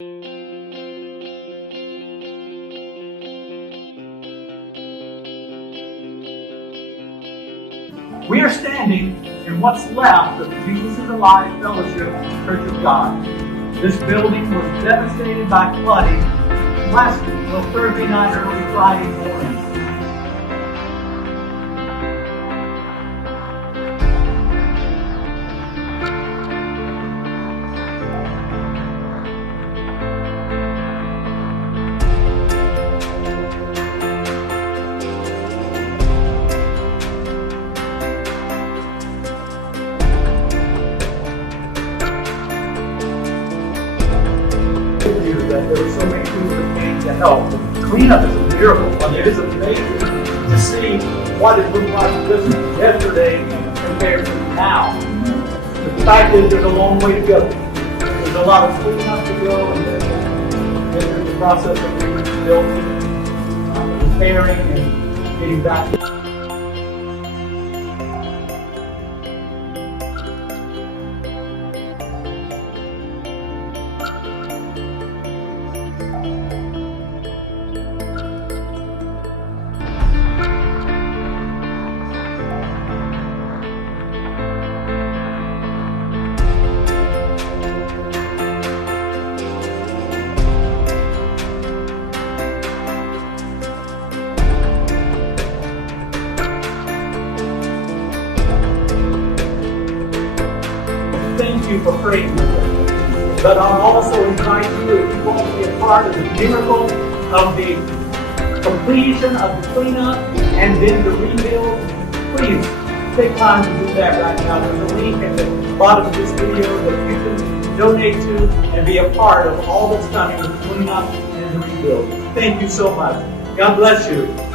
We are standing in what's left of the Jesus is Alive Fellowship Church of God. This building was devastated by flooding last Thursday night, early Friday morning. That there were so many people that came to help. Cleanup is a miracle. I mean, it is amazing to see what it looked like just yesterday compared to now. The fact is, there's a long way to go. There's a lot of cleanup to go, and then there's the process of rebuilding, repairing, and getting back to thank you for praying. But I'll also invite you, if you want to be a part of the miracle of the completion of the cleanup and then the rebuild, please take time to do that right now. There's a link at the bottom of this video that you can donate to and be a part of all that's coming with the cleanup and the rebuild. Thank you so much. God bless you.